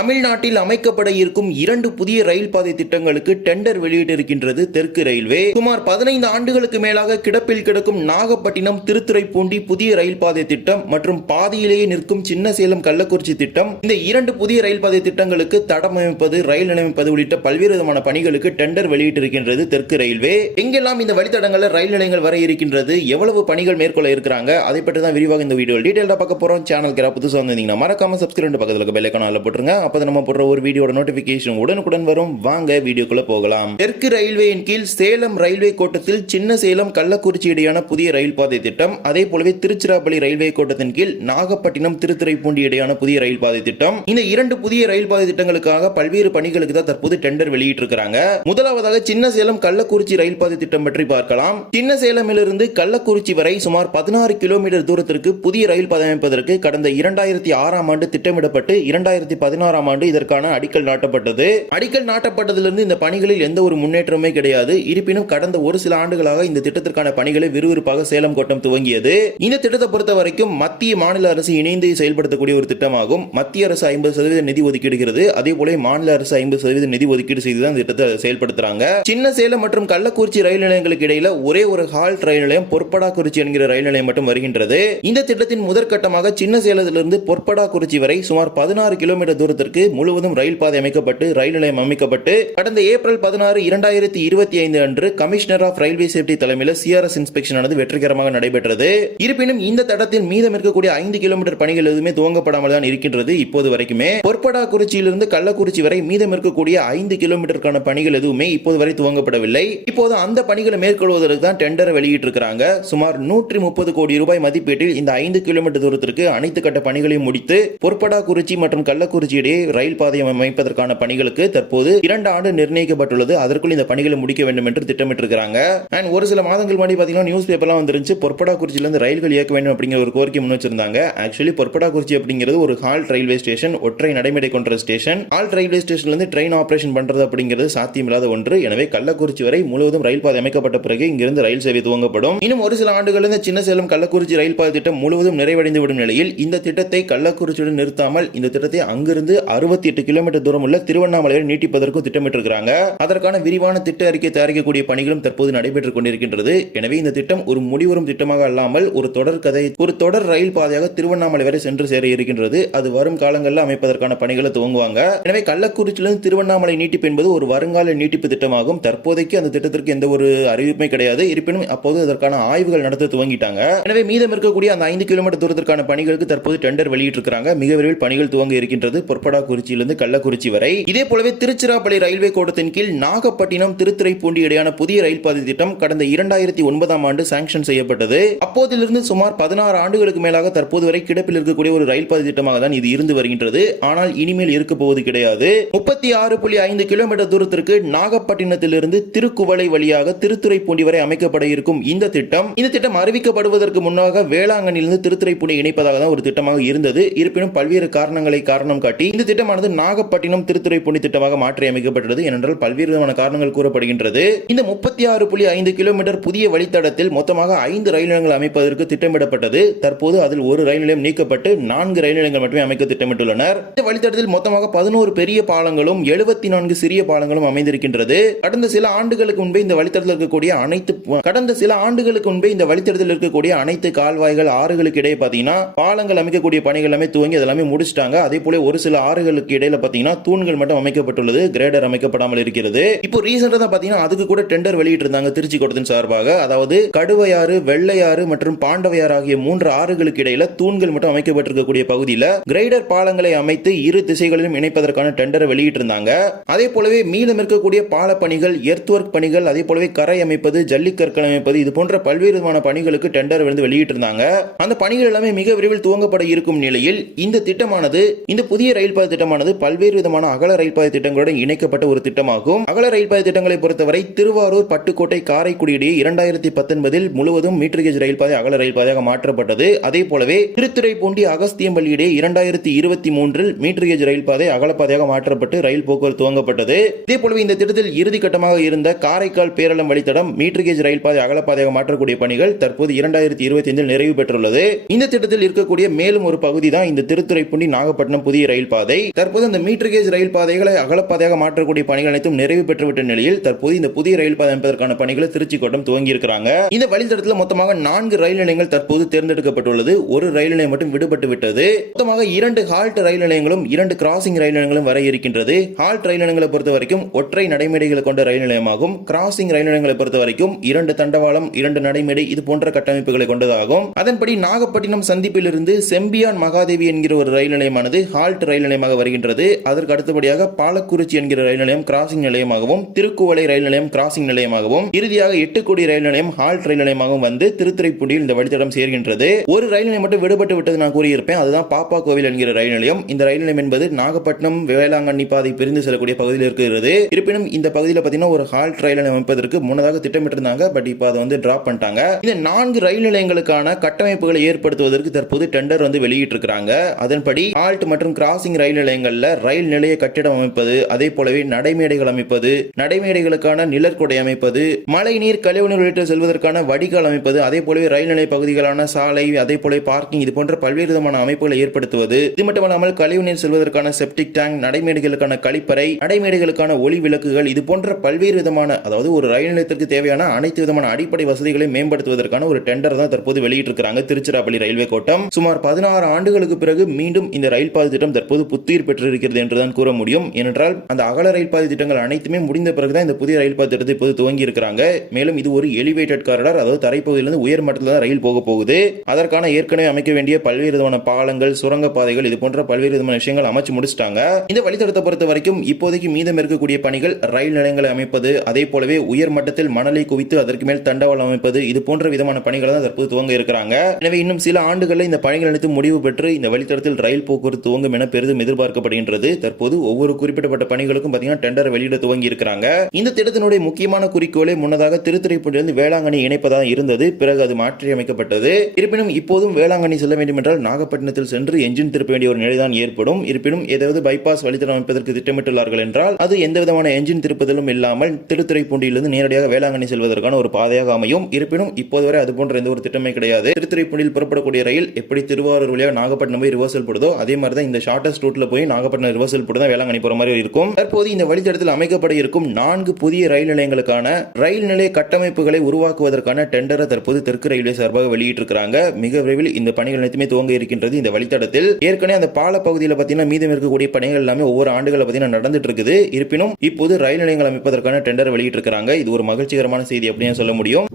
தமிழ்நாட்டில் அமைக்கப்பட இருக்கும் இரண்டு புதிய ரயில் பாதை திட்டங்களுக்கு டெண்டர் வெளியிட்டிருக்கின்றது தெற்கு ரயில்வே. சுமார் பதினைந்து ஆண்டுகளுக்கு மேலாக கிடப்பில் கிடக்கும் நாகப்பட்டினம் திருத்துறைப்பூண்டி புதிய ரயில் பாதை திட்டம் மற்றும் பாதையிலேயே நிற்கும் சின்ன சேலம் கள்ளக்குறிச்சி திட்டம். இந்த இரண்டு புதிய ரயில் பாதை திட்டங்களுக்கு தடம் அமைப்பது ரயில் நிலையமைப்பது உள்ளிட்ட பல்வேறு விதமான பணிகளுக்கு டெண்டர் வெளியிட்டிருக்கின்றது தெற்கு ரயில்வே. எங்கெல்லாம் இந்த வழித்தடங்களில் ரயில் நிலையங்கள் வர இருக்கின்றது எவ்வளவு பணிகள் மேற்கொள்ள இருக்கிறாங்க அதை பற்றி தான் விரிவாக இந்த வீடியோ டீடைல்டா பார்க்க போறோம். சேனலுக்கு புதுசாக வந்திருந்தீங்கன்னா மறக்காம சப்ஸ்கிரைப் பக்கத்தில் இருக்க போட்டுருங்க. அப்போ நம்ம போடுற ஒரு வீடியோட நோட்டிபிகேஷன் உடனுக்குடன் வரும். வாங்க வீடியோக்குள்ள போகலாம். தெற்கு ரயில்வேயின் கீழ் சேலம் ரயில்வே கோட்டத்தில் சின்ன சேலம் கள்ளக்குறிச்சி இடையான புதிய ரயில் பாதை திட்டம். அதே போலவே திருச்சிராப்பள்ளி ரயில்வே கோட்டத்தின் கீழ் நாகப்பட்டினம் திருத்துறைப்பூண்டி இடையான புதிய ரயில் பாதை திட்டம். இந்த இரண்டு புதிய ரயில் பாதை திட்டங்களுக்காக பல்வேறு பணிகளுக்கு தான் தற்போது டெண்டர் வெளியிட்டிருக்கிறாங்க. முதலாவதாக சின்ன சேலம் கள்ளக்குறிச்சி ரயில் பாதை திட்டம் பற்றி பார்க்கலாம். சின்ன சேலமிலிருந்து கள்ளக்குறிச்சி வரை சுமார் பதினாறு கிலோமீட்டர் தூரத்திற்கு புதிய ரயில் பாதை அமைப்பதற்கு கடந்த இரண்டாயிரத்தி ஆறாம் ஆண்டு திட்டமிடப்பட்டு இரண்டாயிரத்தி பதினாறு பதினாறாம் ஆண்டு இதற்கான அடிக்கல் நாட்டப்பட்டது. அடிக்கல் நாட்டப்பட்டதிலிருந்து இந்த பணிகளில் எந்த ஒரு முன்னேற்றமே கிடையாது. இருப்பினும் கடந்த ஒரு சில ஆண்டுகளாக இந்த திட்டத்திற்கான பணிகளை விறுவிறுப்பாக சேலம் கோட்டம் துவங்கியது. இந்த திட்டத்தை பொறுத்த வரைக்கும் மத்திய மாநில அரசு இணைந்து செயல்படுத்தக்கூடிய ஒரு திட்டமாகும். மத்திய அரசு ஐம்பது சதவீத நிதி ஒதுக்கீடுகிறது. அதே போல மாநில அரசு ஐம்பது சதவீத நிதி ஒதுக்கீடு செய்து தான் திட்டத்தை செயல்படுத்துறாங்க. சின்ன சேலம் மற்றும் கள்ளக்குறிச்சி ரயில் நிலையங்களுக்கு இடையில ஒரே ஒரு ஹால்ட் ரயில் நிலையம் பொற்படா குறிச்சி என்கிற ரயில் நிலையம் மட்டும் வருகின்றது. இந்த திட்டத்தின் முதற்கட்டமாக சின்ன சேலத்திலிருந்து பொற்படா குறிச்சி வரை சுமார் பதினாறு கிலோமீட்டர் தூரத்தில் தூரத்திற்கு முழுவதும் ரயில் பாதை அமைக்கப்பட்டு ரயில் நிலையம் அமைக்கப்பட்டு கடந்த ஏப்ரல் பதினாறு இரண்டாயிரத்தி இருபத்தி ஐந்து அன்று கமிஷனர் ஆஃப் ரயில்வே சேஃப்டி தலைமையில் சிஆர்எஸ் இன்ஸ்பெக்ஷன் ஆனது வெற்றிகரமாக நடைபெற்றது. இருப்பினும் இந்த தடத்தில் மீதம் இருக்கக்கூடிய ஐந்து கிலோமீட்டர் பணிகள் எதுவுமே துவங்கப்படாமல் தான் இருக்கின்றது இப்போது வரைக்குமே. பொற்படா குறிச்சியிலிருந்து கள்ளக்குறிச்சி வரை மீதம் இருக்கக்கூடிய ஐந்து கிலோமீட்டருக்கான பணிகள் எதுவுமே இப்போது வரை துவங்கப்படவில்லை. இப்போது அந்த பணிகளை மேற்கொள்வதற்கு தான் டெண்டரை வெளியிட்டிருக்கிறாங்க. சுமார் நூற்றி முப்பது கோடி ரூபாய் மதிப்பீட்டில் இந்த ஐந்து கிலோமீட்டர் தூரத்திற்கு அனைத்து கட்ட பணிகளையும் முடித்து பொற்படா குறிச்சி மற்றும் கள்ளக்குறிச்சி இடையே ரயில் பாதையை அமைப்பதற்கான பணிகளுக்கு தற்போது இரண்டு ஆண்டு நிர்ணயிக்கப்பட்டுள்ளது. அதற்குள் இந்த பணிகளை முடிக்க வேண்டும் என்று திட்டமிட்டிருக்கிறாங்க. அண்ட் ஒரு சில மாதங்கள் முன்னாடி பார்த்தீங்கன்னா நியூஸ் பேப்பர்லாம் வந்துருச்சு பொற்படாக்குறிச்சியிலிருந்து ரயில்கள் இயக்க வேண்டும் அப்படிங்கிற ஒரு கோரிக்கை முன் வச்சிருந்தாங்க. ஆக்சுவலி பொற்படாக்குறிச்சி அப்படிங்கிறது ஒரு ஹால்ட் ரயில்வே ஸ்டேஷன் ஒற்றை நடைமுறை கொண்ட ஸ்டேஷன் ஹால்ட் ரயில்வே ஸ்டேஷன்லேருந்து ட்ரெயின் ஆபரேஷன் பண்றது அப்படிங்கிறது சாத்தியமில்லாத ஒன்று. எனவே கள்ளக்குறிச்சி வரை முழுவதும் ரயில் பாதை அமைக்கப்பட்ட பிறகு இங்கிருந்து ரயில் சேவை துவங்கப்படும். இன்னும் ஒரு சில ஆண்டுகளில் இருந்து சின்ன சேலம் கள்ளக்குறிச்சி ரயில் பாதை திட்டம் முழுவதும் நிறைவடைந்து விடும் நிலையில் இந்த திட்டத்தை கள்ளக்குறிச்சியுடன் நிறுத்தாமல் இந்த திட்டத்தை அங்கிருந்து அறுபத்தி எட்டு கிலோமீட்டர் தூரம் உள்ள திருவண்ணாமலை நீட்டிப்பதற்கும் திட்டமிட்டிருக்கிறாங்க. அதற்கான விரிவான திட்ட அறிக்கை தயாரிக்கக்கூடிய பணிகளும் தற்போது நடைபெற்றுக் கொண்டிருக்கின்றது. எனவே இந்த திட்டம் ஒரு முடிவரும் திட்டமாக அல்லாமல் ஒரு தொடர் கதை ஒரு தொடர் ரயில் பாதையாக திருவண்ணாமலை வரை சென்று சேர இருக்கின்றது. அது வரும் காலங்களில் அமைப்பதற்கான பணிகளை துவங்குவாங்க. எனவே கள்ளக்குறிச்சியிலிருந்து திருவண்ணாமலை நீட்டிப்பு என்பது ஒரு வருங்கால நீட்டிப்பு திட்டமாகும். தற்போதைக்கு அந்த திட்டத்திற்கு எந்த ஒரு அறிவிப்புமே கிடையாது. இருப்பினும் அப்போது அதற்கான ஆய்வுகள் நடத்த துவங்கிட்டாங்க. எனவே மீதம் இருக்கக்கூடிய அந்த ஐந்து கிலோமீட்டர் தூரத்திற்கான பணிகளுக்கு தற்போது டெண்டர் வெளியிட்டிருக்கிறாங்க. மிக விரைவில் பணிகள் துவங்க இருக்கின்றது. பொற்படாக்குறிச்சியிலிருந்து கள்ளக்குறிச்சி வரை. இதே போலவே திருச்சிராப்பள்ளி ரயில்வே கோட்டத்தின் கீழ் நாகப்பட்டினம் திருத்துறைப்பூண்டி இடையான புதிய ரயில் பாதை திட்டம் கடந்த இரண்டாயிரத்தி ஒன்பதாம் ஆண்டு சாங்ஷன் செய்யப்பட்டது. அப்போதிலிருந்து சுமார் பதினாறு ஆண்டுகளுக்கு மேலாக தற்போது வரை கிடப்பில் இருக்கக்கூடிய ஒரு ரயில் பாதை திட்டமாக தான் இது இருந்து வருகின்றது. ஆனால் இனிமேல் இருக்க போவது கிடையாது. முப்பத்தி ஆறு புள்ளி ஐந்து கிலோமீட்டர் தூரத்திற்கு நாகப்பட்டினத்திலிருந்து திருக்குவளை வழியாக திருத்துறைப்பூண்டி வரை அமைக்கப்பட இருக்கும் இந்த திட்டம். இந்த திட்டம் அறிவிக்கப்படுவதற்கு முன்னாக வேளாங்கண்ணிலிருந்து திருத்துறைப்பூண்டி இணைப்பதாக தான் ஒரு திட்டமாக இருந்தது. இருப்பினும் பல்வேறு காரணங்களை காரணம் காட்டி இந்த திட்டமானது நாகப்பட்டினம் திருத்துறைப்பூண்டி திட்டமாக மாற்றி அமைக்கப்பட்டது ஏனென்றால் பல்வேறு விதமான காரணங்கள் கூறப்படுகின்றது. இந்த முப்பத்தி ஆறு புள்ளி ஐந்து கிலோமீட்டர் புதிய வழித்தடத்தில் மொத்தமாக ஐந்து ரயில் நிலையங்கள் அமைப்பதற்கு திட்டமிடப்பட்டது. தற்போது அதில் ஒரு ரயில் நிலையம் நீக்கப்பட்டு நான்கு ரயில் நிலையங்கள் மட்டுமே அமைக்க திட்டமிட்டுள்ளனர். இந்த வழித்தடத்தில் மொத்தமாக பதினோரு பெரிய பாலங்களும் எழுபத்தி நான்கு சிறிய பாலங்களும் அமைந்திருக்கின்றது. கடந்த சில ஆண்டுகளுக்கு முன்பே இந்த வழித்தடத்தில் இருக்கக்கூடிய அனைத்து கடந்த சில ஆண்டுகளுக்கு முன்பே இந்த வழித்தடத்தில் இருக்கக்கூடிய அனைத்து கால்வாய்கள் ஆறுகளுக்கு இடையே பார்த்தீங்கன்னா பாலங்கள் அமைக்கக்கூடிய பணிகள் எல்லாமே துவங்கி அதெல்லாமே முடிச்சிட்டாங்க. அதே போல ஒரு சில ஆறுகளுக்கு இடையில பார்த்தீங்கன்னா தூண்கள் மட்டும் அமைக்கப்பட்டுள்ளது கிரேடர் அமைக்கப்படாமல் இருக்கிறது. இப்போ ரீசெண்டாக தான் பார்த்தீங்கன்னா அதுக்கு கூட டெண்டர் வெளியிட்டு இருந்தாங்க திருச்சி கோட்டத்தின் சார்பாக. அதாவது கடுவையாறு வெள்ளையாறு மற்றும் பாண்டவையாறு ஆகிய மூன்று ஆறுகளுக்கு இடையில தூண்கள் மட்டும் அமைக்கப்பட்டிருக்கக்கூடிய பகுதியில் கிரைடர் பாலங்களை அமைத்து இரு திசைகளிலும் இணைப்பதற்கான டெண்டரை வெளியிட்டிருந்தாங்க. அதே போலவே மீதம் இருக்கக்கூடிய பால பணிகள் எர்த் ஒர்க் பணிகள் அதே போலவே கரை அமைப்பது ஜல்லிக்கற்கள் அமைப்பது இது போன்ற பல்வேறு விதமான பணிகளுக்கு டெண்டர் வந்து வெளியிட்டிருந்தாங்க. அந்த பணிகள் எல்லாமே மிக விரைவில் துவங்கப்பட இருக்கும் நிலையில் இந்த திட்டமானது இந்த புதிய ரயில் ரயில்பாதை திட்டமானது பல்வேறு விதமான அகல ரயில்பாதை திட்டங்களுடன் இணைக்கப்பட்ட ஒரு திட்டமாகும். அகல ரயில் பாதை திட்டங்களை பொறுத்தவரை திருவாரூர் பட்டுக்கோட்டை காரைக்குடி இடையே இரண்டாயிரத்தி பத்தொன்பதில் முழுவதும் மீட்டர் கேஜ் ரயில் பாதை அகல ரயில் பாதையாக மாற்றப்பட்டது. அதே போலவே திருத்துறைப்பூண்டி அகஸ்தியம்பள்ளி இடையே இரண்டாயிரத்தி இருபத்தி மூன்றில் மீட்டர் கேஜ் ரயில் பாதை அகலப்பாதையாக மாற்றப்பட்டு ரயில் போக்குவரத்து துவங்கப்பட்டது. இதே போலவே இந்த திட்டத்தில் இறுதி கட்டமாக இருந்த காரைக்கால் பேரளம் வழித்தடம் மீட்டர் கேஜ் ரயில் பாதை அகலப்பாதையாக மாற்றக்கூடிய பணிகள் தற்போது இரண்டாயிரத்தி இருபத்தி ஐந்தில் நிறைவு பெற்றுள்ளது. இந்த திட்டத்தில் இருக்கக்கூடிய மேலும் ஒரு பகுதி தான் இந்த திருத்துறைப்பூண்டி நாகப்பட்டினம் புதிய ரயில் பாதை பாதை. தற்போது இந்த மீட்டர் கேஜ் ரயில் பாதைகளை அகலப்பாதையாக மாற்றக்கூடிய பணிகள் அனைத்தும் நிறைவு பெற்றுவிட்ட நிலையில் தற்போது இந்த புதிய ரயில் பாதை அமைப்பதற்கான பணிகளை திருச்சி கோட்டம் துவங்கி இருக்கிறாங்க. இந்த வழித்தடத்தில் மொத்தமாக நான்கு ரயில் நிலையங்கள் தற்போது தேர்ந்தெடுக்கப்பட்டுள்ளது. ஒரு ரயில் நிலையம் மட்டும் விடுபட்டு விட்டது. மொத்தமாக இரண்டு ஹால்ட் ரயில் நிலையங்களும் இரண்டு கிராசிங் ரயில் நிலையங்களும் வர இருக்கின்றது. ஹால்ட் ரயில் நிலையங்களை பொறுத்த வரைக்கும் ஒற்றை நடைமேடைகளை கொண்ட ரயில் நிலையமாகும். கிராசிங் ரயில் நிலையங்களை பொறுத்த வரைக்கும் இரண்டு தண்டவாளம் இரண்டு நடைமேடை இது போன்ற கட்டமைப்புகளை கொண்டதாகும். அதன்படி நாகப்பட்டினம் சந்திப்பிலிருந்து செம்பியான் மகாதேவி என்கிற ஒரு ரயில் நிலையமானது. ஹால்ட் ரயில் நிலையமாக வருகின்றது. அதற்கு அடுத்தபடியாக பாலக்குறிச்சி என்கிற ரயில் நிலையம் கிராசிங் நிலையமாகவும் திருக்குவளை ரயில் நிலையம் கிராசிங் நிலையமாகவும் இறுதியாக எட்டுக்குடி ரயில் நிலையம் ஹால்ட் ரயில் நிலையமாகவும் வந்து திருத்துறைப்பூண்டியில் இந்த வழித்தடம் சேர்கின்றது. ஒரு ரயில் நிலையம் மட்டும் விடுபட்டு விட்டது நான் கூறியிருப்பேன். அதுதான் பாப்பா கோவில் என்கிற ரயில் நிலையம் இந்த ரயில் நிலையம் என்பது நாகப்பட்டினம் வேளாங்கண்ணி பாதை பிரிந்து செல்லக்கூடிய பகுதியில் இருக்கிறது. இருப்பினும் இந்த பகுதியில் பார்த்தீங்கன்னா ஒரு ஹால்ட் ரயில் நிலையம் அமைப்பதற்கு முன்னதாக திட்டமிட்டிருந்தாங்க. பட் இப்போ அதை வந்து டிராப் பண்ணிட்டாங்க. இந்த நான்கு ரயில் நிலையங்களுக்கான கட்டமைப்புகளை ஏற்படுத்துவதற்கு தற்போது டெண்டர் வந்து வெளியிட்டிருக்கிறாங்க. அதன்படி ஹால்ட் மற்றும் கிராசிங் ரயில் நிலையங்களில் ரயில் நிலைய கட்டிடம் அமைப்பது அதே போலவே நடைமேடைகள் அமைப்பது நடைமேடைகளுக்கான நிழற்கொடை அமைப்பது மழை நீர் கழிவுநீர் உள்ளிட்ட செல்வதற்கான வடிகால் அமைப்பது அதே போலவே ரயில் நிலைய பகுதிகளான சாலை அதே போல பார்க்கிங் இது போன்ற பல்வேறு விதமான அமைப்புகளை ஏற்படுத்துவது. இது மட்டுமல்லாமல் கழிவுநீர் செல்வதற்கான செப்டிக் டேங்க் நடைமேடைகளுக்கான கழிப்பறை நடைமேடைகளுக்கான ஒளி விளக்குகள் இது போன்ற பல்வேறு விதமான அதாவது ஒரு ரயில் நிலையத்திற்கு தேவையான அனைத்து விதமான அடிப்படை வசதிகளை மேம்படுத்துவதற்கான ஒரு டெண்டர் தான் தற்போது வெளியிட்டிருக்கிறாங்க திருச்சிராப்பள்ளி ரயில்வே கோட்டம். சுமார் பதினாறு ஆண்டுகளுக்கு பிறகு மீண்டும் இந்த ரயில் பாதை திட்டம் தற்போது புத்துயிர் பெற்றிருக்கிறது என்றுதான் கூற முடியும். ஏனென்றால் அந்த அகல ரயில் பாதை திட்டங்கள் அனைத்துமே முடிந்த பிறகுதான் இந்த புதிய ரயில் பாதை திட்டத்தை இப்போது துவங்கி இருக்கிறாங்க. மேலும் இது ஒரு எலிவேட்டட் காரிடார் அதாவது தரைப்பகுதியிலிருந்து உயர் மட்டத்தில் தான் ரயில் போக போகுது. அதற்கான ஏற்கனவே அமைக்க வேண்டிய பல்வேறு விதமான பாலங்கள் சுரங்க பாதைகள் இது போன்ற பல்வேறு விதமான விஷயங்கள் அமைச்சு முடிச்சிட்டாங்க. இந்த வழித்தடத்தை பொறுத்த வரைக்கும் இப்போதைக்கு மீதம் இருக்கக்கூடிய பணிகள் ரயில் நிலையங்களை அமைப்பது அதே போலவே உயர் மட்டத்தில் மணலை குவித்து அதற்கு மேல் தண்டவாளம் அமைப்பது இது போன்ற விதமான பணிகளை தான் தற்போது துவங்க இருக்கிறாங்க. எனவே இன்னும் சில ஆண்டுகளில் இந்த பணிகள் அனைத்து முடிவு பெற்று இந்த வழித்தடத்தில் ரயில் போக்குவரத்து துவங்கும் என பெரிதும் எதிர்பார்க்கப்படுகின்றது. தற்போது ஒவ்வொரு குறிப்பிடப்பட்ட பணிகளுக்கும் பார்த்தீங்கன்னா டெண்டர் வெளியிட துவங்கி இருக்கிறாங்க இந்த திட்டத்தினுடைய முக்கியமான குறிக்கோளே முன்னதாக திருத்துறைப்பூண்டிலிருந்து வேளாங்கண்ணி இணைப்பதாக இருந்தது. பிறகு அது மாற்றியமைக்கப்பட்டது. இருப்பினும் இப்போதும் வேளாங்கண்ணி செல்ல வேண்டும் என்றால் நாகப்பட்டினத்தில் சென்று என்ஜின் திருப்ப வேண்டிய ஒரு நிலைதான் ஏற்படும். இருப்பினும் ஏதாவது பைபாஸ் வழித்தடம் அமைப்பதற்கு திட்டமிட்டுள்ளார்கள் என்றால் அது எந்த விதமான என்ஜின் திருப்பதிலும் இல்லாமல் திருத்துறைப்பூண்டியிலிருந்து நேரடியாக வேளாங்கண்ணி செல்வதற்கான ஒரு பாதையாக அமையும். இருப்பினும் இப்போது வரை அது போன்ற எந்த ஒரு திட்டமே கிடையாது. திருத்துறைப்பூண்டியில் புறப்படக்கூடிய ரயில் எப்படி திருவாரூர் வழியாக நாகப்பட்டினம் போய் ரிவர்சல் போடுதோ அதே மாதிரி தான் இந்த ஷார்டஸ்ட் ரூட்ல போய் நாகப்பட்டினம் ரிவர்சல் போட்டு தான் வேளாங்கண்ணி போற மாதிரி இருக்கும். தற்போது இந்த வழித்தடத்தில் அமைக்கப்பட இருக்கும் நான்கு புதிய ரயில் நிலையங்களுக்கான ரயில் நிலைய கட்டமைப்புகளை உருவாக்குவதற்கான டெண்டரை தற்போது தெற்கு ரயில்வே சார்பாக வெளியிட்டிருக்கிறாங்க. மிக விரைவில் இந்த பணிகள் அனைத்துமே துவங்க இருக்கின்றது இந்த வழித்தடத்தில். ஏற்கனவே அந்த பால பகுதியில் பார்த்தீங்கன்னா மீதம் இருக்கக்கூடிய பணிகள் எல்லாமே ஒவ்வொரு ஆண்டுகளை பார்த்தீங்கன்னா நடந்துட்டு இருக்குது இருப்பினும் இப்போது ரயில் நிலையங்கள் அமைப்பதற்கான டெண்டர் வெளியிட்டிருக்கிறாங்க. இது ஒரு மகிழ்ச்சிகரமான செய்தி அப்படின்னு சொல்ல முடியும்.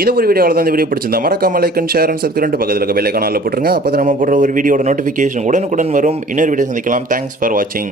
இந்த ஒரு வீடியோவில் தான் இந்த வீடியோ பிடிச்சிருந்தா மறக்காம like and share and subscribe பக்கத்தில் இருக்க பெல் போட்டுருங்க. அப்போ நம்ம போடுற ஒரு வீடியோட நோட்டிஃபிகேஷன் உடனுக்குடன் வரும். இன்னொரு வீடியோ சந்திக்கலாம். தேங்க்ஸ் ஃபார் வாட்சிங்